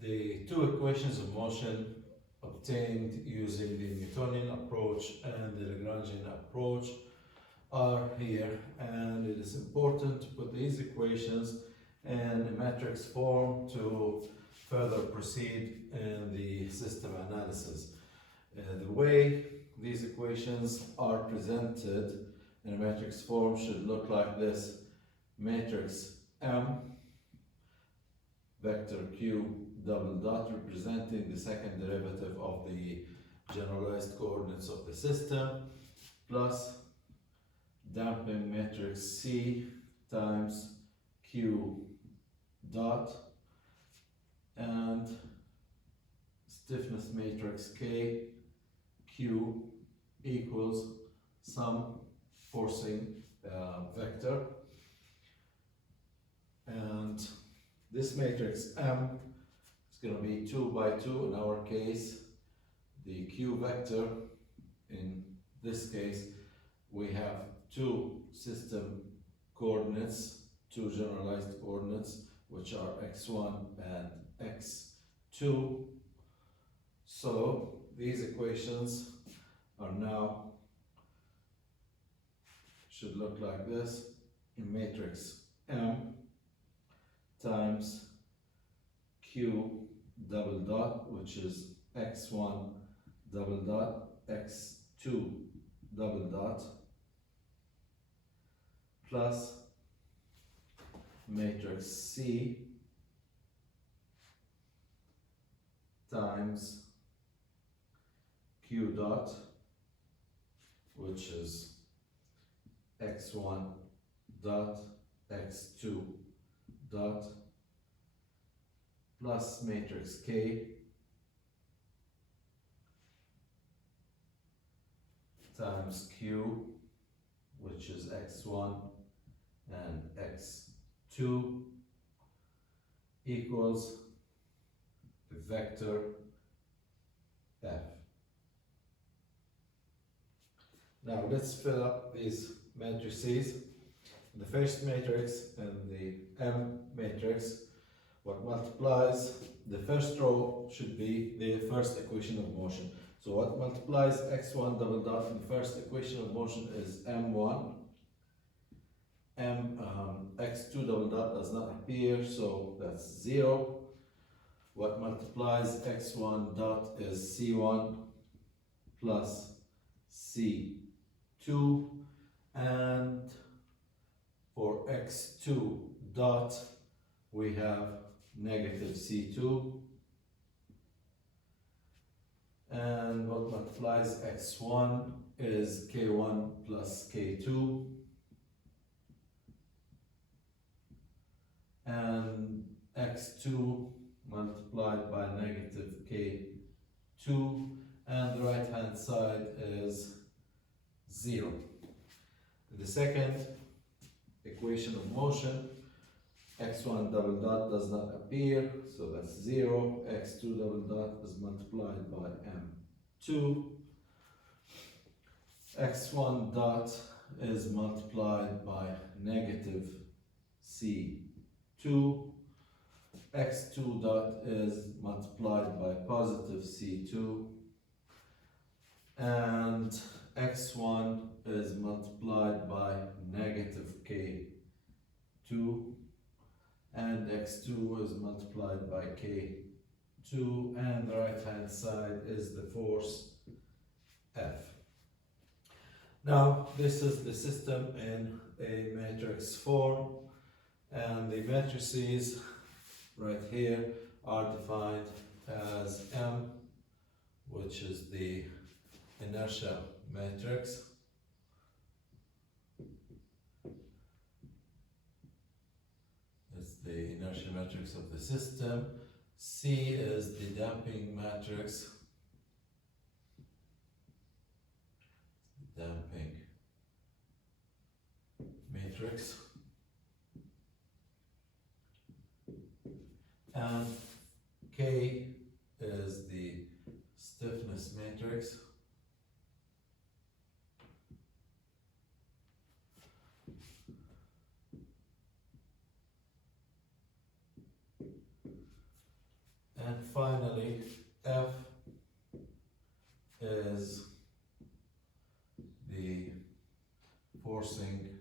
The two equations of motion obtained using the Newtonian approach and the Lagrangian approach are here, and it is important to put these equations in a matrix form to further proceed in the system analysis. The way these equations are presented in a matrix form should look like this: matrix M, vector Q double dot representing the second derivative of the generalized coordinates of the system, plus damping matrix C times Q dot, and stiffness matrix K Q equals some forcing vector, and this matrix M is going to be 2 by 2 in our case. The Q vector, in this case, we have two system coordinates, two generalized coordinates, which are x1 and x2. So these equations are now should look like this: in matrix M times Q double dot, which is x1 double dot x2 double dot, plus matrix C times Q dot, which is x1 dot x2 dot, plus matrix K times Q, which is x1 and x2, equals the vector F. Now let's fill up these matrices. The first matrix and the M matrix, what multiplies the first row should be the first equation of motion. So what multiplies x1 double dot in the first equation of motion is m1. X2 double dot does not appear, so that's 0. What multiplies x1 dot is c1 plus c2, and for x2 dot we have negative c2, and what multiplies x1 is k1 plus k2, and x2 multiplied by negative k2, and the right hand side is 0. The second equation of motion, x1 double dot does not appear, so that's 0. x2 double dot is multiplied by m2. x1 dot is multiplied by negative c2. x2 dot is multiplied by positive c2, and x1 is multiplied by negative k2, and x2 is multiplied by k2, and the right hand side is the force F. Now this is the system in a matrix form, and the matrices right here are defined as M, which is the inertia matrix, it's the inertia matrix of the system. C is the damping matrix, damping matrix, and K is the stiffness matrix, And finally, F is the forcing